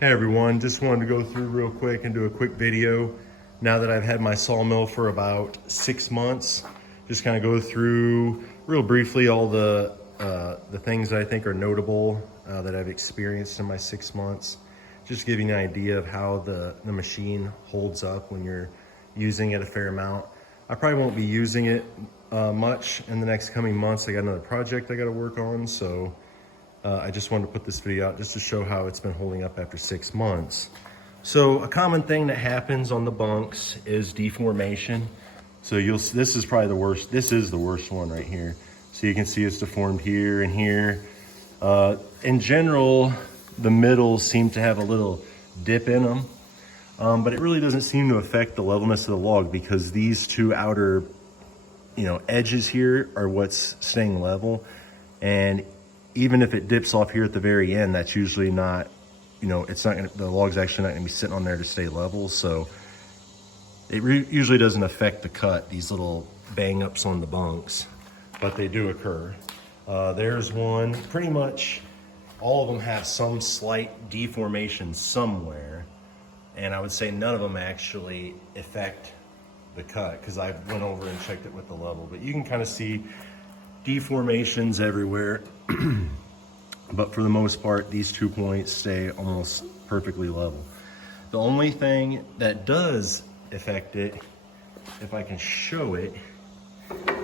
Hey everyone, just wanted to go through real quick and do a quick video. Now that I've had my sawmill for about 6 months, just kind of go through real briefly all the things that I think are notable that I've experienced in my 6 months. Just to give you an idea of how the machine holds up when you're using it a fair amount. I probably won't be using it much in the next coming months. I got another project I got to work on, so I just wanted to put this video out just to show how it's been holding up after 6 months. So a common thing that happens on the bunks is deformation. So this is probably the worst. This is the worst one right here. So you can see it's deformed here and here. In general, the middles seem to have a little dip in them, but it really doesn't seem to affect the levelness of the log because these two outer, edges here are what's staying level. And even if it dips off here at the very end, that's usually not, it's not gonna, the log's actually not gonna be sitting on there to stay level. So it usually doesn't affect the cut, these little bang ups on the bunks, but they do occur. There's one, pretty much all of them have some slight deformation somewhere. And I would say none of them actually affect the cut because I went over and checked it with the level, but you can kind of see deformations everywhere. But for the most part, these 2 points stay almost perfectly level. The only thing that does affect it, if I can show it,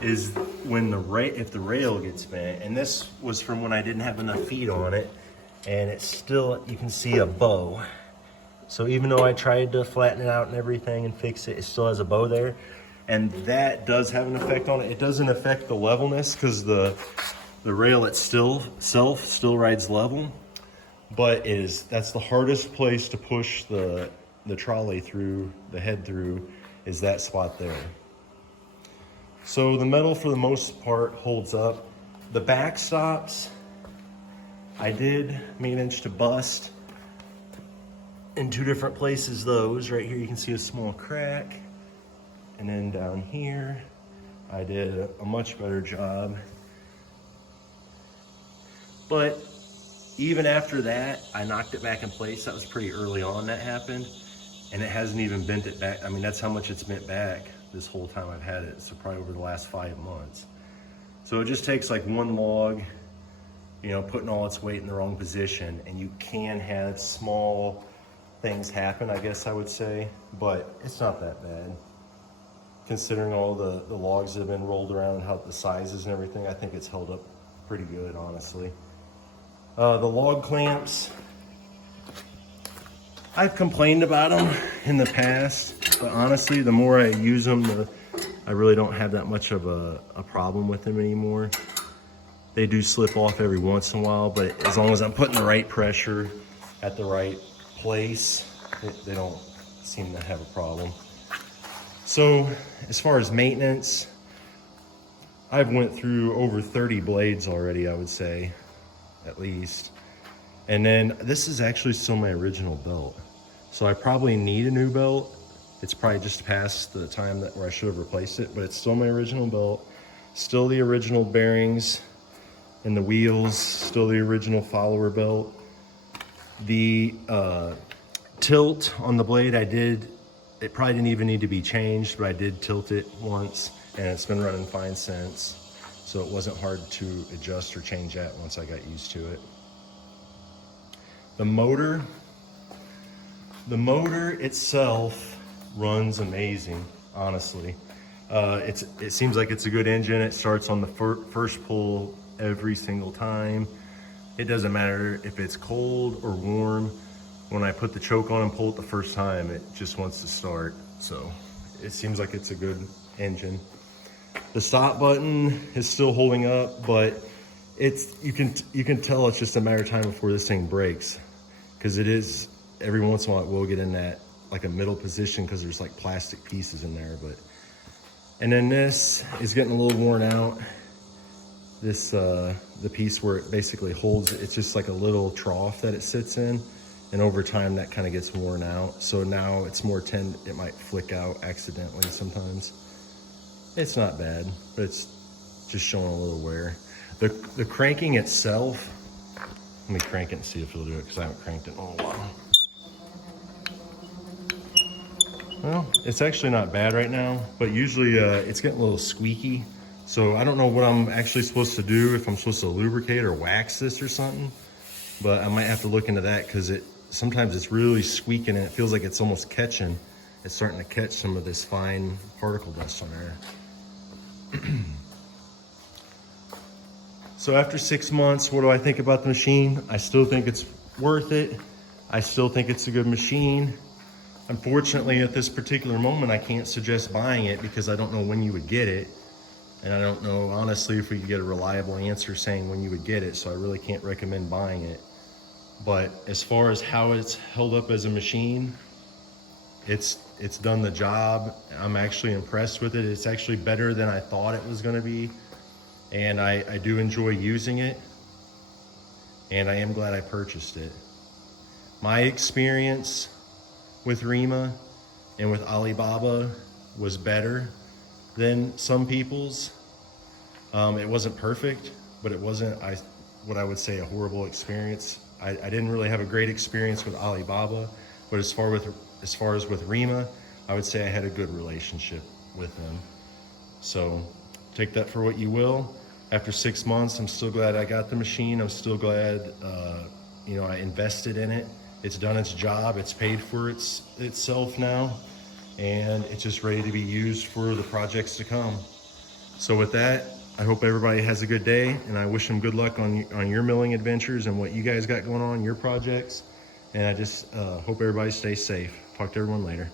is when if the rail gets bent. And this was from when I didn't have enough feet on it, and it's still, you can see a bow. So even though I tried to flatten it out and everything and fix it, it still has a bow there. And that does have an effect on it. It doesn't affect the levelness because the rail itself still rides level, but that's the hardest place to push the trolley through, the head through, is that spot there. So the metal for the most part holds up. The back stops, I did manage to bust in 2 different places. Those right here, you can see a small crack. And then down here, I did a much better job. But even after that, I knocked it back in place. That was pretty early on that happened. And it hasn't even bent it back. I mean, that's how much it's bent back this whole time I've had it. So probably over the last 5 months. So it just takes like one log, putting all its weight in the wrong position. And you can have small things happen, I guess I would say. But it's not that bad. Considering all the logs that have been rolled around, how the sizes and everything, I think it's held up pretty good, honestly. The log clamps, I've complained about them in the past, but honestly, the more I use them, I really don't have that much of a problem with them anymore. They do slip off every once in a while, but as long as I'm putting the right pressure at the right place, they don't seem to have a problem. So as far as maintenance, I've went through over 30 blades already, I would say, at least. And then this is actually still my original belt. So I probably need a new belt. It's probably just past the time where I should have replaced it, but it's still my original belt. Still the original bearings and the wheels, still the original follower belt. The tilt on the blade it probably didn't even need to be changed, but I did tilt it once and it's been running fine since. So it wasn't hard to adjust or change that once I got used to it. The motor itself runs amazing, honestly. It seems like it's a good engine. It starts on the first pull every single time. It doesn't matter if it's cold or warm. When I put the choke on and pull it the first time, it just wants to start. So it seems like it's a good engine. The stop button is still holding up, but you can tell it's just a matter of time before this thing breaks, because it is, every once in a while it will get in that like a middle position because there's like plastic pieces in there. And then this is getting a little worn out. This the piece where it basically holds it's just like a little trough that it sits in, and over time that kind of gets worn out. So now it's more it might flick out accidentally sometimes. It's not bad, but it's just showing a little wear. The cranking itself, let me crank it and see if it'll do it, because I haven't cranked it in a while. Well, it's actually not bad right now, but usually it's getting a little squeaky. So I don't know what I'm actually supposed to do, if I'm supposed to lubricate or wax this or something, but I might have to look into that because sometimes it's really squeaking and it feels like it's almost catching. It's starting to catch some of this fine particle dust on there. So after 6 months, what do I think about the machine? I still think it's worth it. I still think it's a good machine. Unfortunately, at this particular moment, I can't suggest buying it because I don't know when you would get it. And I don't know, honestly, if we could get a reliable answer saying when you would get it, so I really can't recommend buying it. But as far as how it's held up as a machine, it's done the job. I'm actually impressed with it. It's actually better than I thought it was gonna be. And I do enjoy using it. And I am glad I purchased it. My experience with Rima and with Alibaba was better than some people's. It wasn't perfect, but it wasn't what I would say a horrible experience. I didn't really have a great experience with Alibaba, but as far as with Rima, I would say I had a good relationship with them. So take that for what you will. After 6 months, I'm still glad I got the machine. I'm still glad I invested in it. It's done its job. It's paid for itself now, and it's just ready to be used for the projects to come. So with that, I hope everybody has a good day, and I wish them good luck on your milling adventures and what you guys got going on, your projects. And I just hope everybody stays safe. Talk to everyone later.